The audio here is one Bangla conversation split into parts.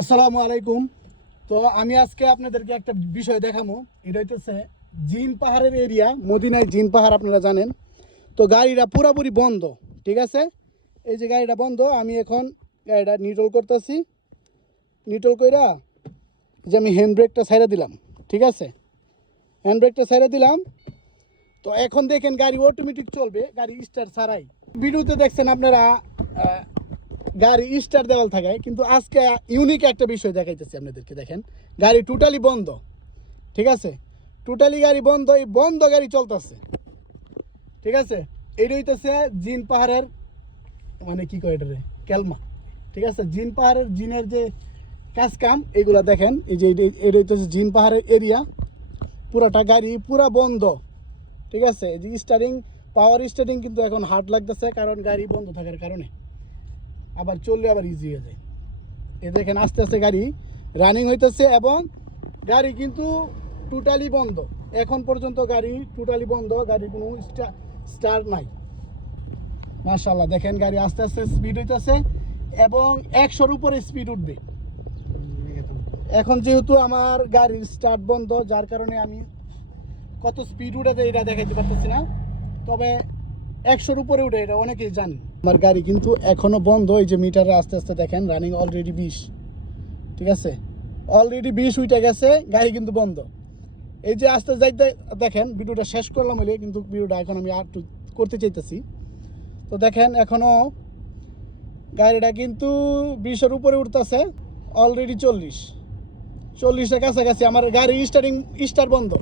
আসসালামু আলাইকুম। তো আমি আজকে আপনাদেরকে একটা বিষয় দেখাবো। এটা হইতেছে জিন পাহাড়ের এরিয়া, মদিনায় জিন পাহাড় আপনারা জানেন। তো গাড়িটা পুরাপুরি বন্ধ, ঠিক আছে। এই যে গাড়িটা বন্ধ, আমি এখন গাড়িটা নিউট্রাল করতেছি। নিউট্রাল কইরা যে আমি হ্যান্ড ব্রেকটা ছাইড়া দিলাম, ঠিক আছে। হ্যান্ড ব্রেকটা ছাইড়া দিলাম। তো এখন দেখেন গাড়ি অটোমেটিক চলবে, গাড়ি স্টার্ট ছাড়াই। ভিডিওতে দেখছেন আপনারা গাড়ি স্টার দেওয়াল থাকে, কিন্তু আজকে ইউনিক একটা বিষয় দেখাইতেছি আপনাদেরকে। দেখেন গাড়ি টোটালি বন্ধ, ঠিক আছে। টোটালি গাড়ি বন্ধ, এই বন্ধ গাড়ি চলতেছে, ঠিক আছে। এটা হইতেছে জিন পাহাড়ের মানে কি কয় এটারে কেলমা, ঠিক আছে। জিন পাহাড়ের জিনের যে কাজ কাম এগুলা দেখেন। এই যে এটা হইতেছে জিন পাহাড়ের এরিয়া, পুরাটা গাড়ি পুরা বন্ধ, ঠিক আছে। এই যে স্টারিং, পাওয়ার স্টারিং কিন্তু এখন হার্ড লাগতেছে, কারণ গাড়ি বন্ধ থাকার কারণে। আবার চললে আবার ইজি হয়ে যায়। এ দেখেন আস্তে আস্তে গাড়ি রানিং হইতেছে এবং গাড়ি কিন্তু টোটালি বন্ধ। এখন পর্যন্ত গাড়ি টোটালি বন্ধ, গাড়ি কোনো স্টার্ট নাই। মাশাআল্লাহ, দেখেন গাড়ি আস্তে আস্তে স্পিড হইতেছে এবং 100-র উপরে স্পিড উঠবে। এখন যেহেতু আমার গাড়ির স্টার্ট বন্ধ, যার কারণে আমি কত স্পিড উঠে যায় এটা দেখাইতে পারতেছি না, তবে 100-র উপরে উঠে এটা অনেকেই জানেন। আমার গাড়ি কিন্তু এখনো বন্ধ। এই যে মিটারে আস্তে আস্তে দেখেন রানিং অলরেডি 20, ঠিক আছে। অলরেডি 20 উঠে গেছে, গাড়ি কিন্তু বন্ধ। এই যে আস্তে যাইতে দেখেন, ভিডিওটা শেষ করলাম হলে, কিন্তু ভিডিওটা এখন আমি আর একটু করতে চাইতেছি। তো দেখেন এখনো গাড়িটা কিন্তু 20-এর উপরে উঠতেছে, অলরেডি 40-এর কাছাকাছি। আমার গাড়ি স্টার্ট বন্ধ,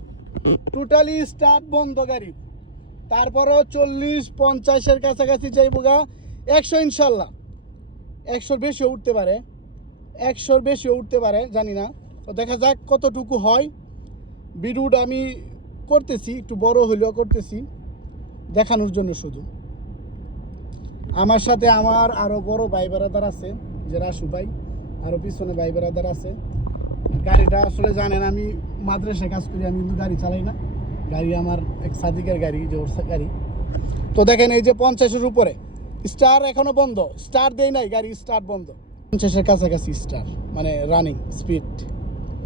টোটালি স্টার্ট বন্ধ গাড়ি। তারপরেও 40-50-এর কাছাকাছি যাইব গা, 100 ইনশাল্লাহ। 100-র বেশিও উঠতে পারে, 100-র বেশিও উঠতে পারে, জানি না। তো দেখা যাক কতটুকু হয়। ভিডিওটা আমি করতেছি একটু বড় হইলেও করতেছি, দেখানোর জন্য শুধু। আমার সাথে আমার আরও বড় ভাই বেড়াদার আছে, যে রাসু ভাই, আরও পিছনে ভাই বেড়াদার আছে। গাড়িটা আসলে জানেন আমি মাদ্রাসায় কাজ করি, আমি কিন্তু গাড়ি চালাই না। গাড়ি আমার এক সাদিকের গাড়ি, যে ওর গাড়ি। তো দেখেন এই যে 50-এর উপরে স্টার এখনো বন্ধ, স্টার দেয় নাই, গাড়ি স্টার্ট বন্ধ। 50-এর কাছাকাছি স্টার মানে রানিং স্পিড।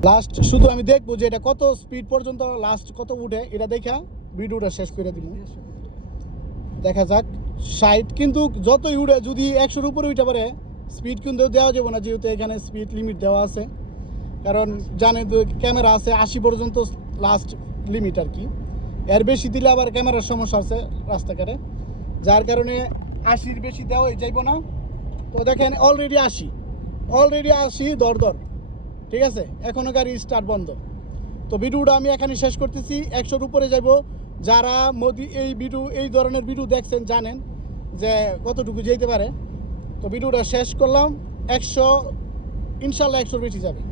লাস্ট শুধু আমি দেখবো যে এটা কত স্পিড পর্যন্ত লাস্ট কত উঠে, এটা দেখা ভিডিওটা শেষ করে দিব। দেখা যাক 60, কিন্তু যতই উঠে, যদি 100-র উপরে উঠে পারে, স্পিড কিন্তু দেওয়া যাবে না, যেহেতু এখানে স্পিড লিমিট দেওয়া আছে। কারণ জানে ক্যামেরা আছে 80 পর্যন্ত লাস্ট লিমিট আর কি। এর বেশি দিলে আবার ক্যামেরার সমস্যা আছে রাস্তাঘাটে, যার কারণে 80-র বেশি দেওয়া যাইব না। তো দেখেন অলরেডি 80 দর, ঠিক আছে। এখনও গাড়ি স্টার্ট বন্ধ। তো ভিডিওটা আমি এখানে শেষ করতেছি, 100-র উপরে যাব। যারা এই ধরনের ভিডিও দেখছেন জানেন যে কতটুকু যেতে পারে। তো ভিডিওটা শেষ করলাম, 100 ইনশাল্লাহ 100-র বেশি যাবে।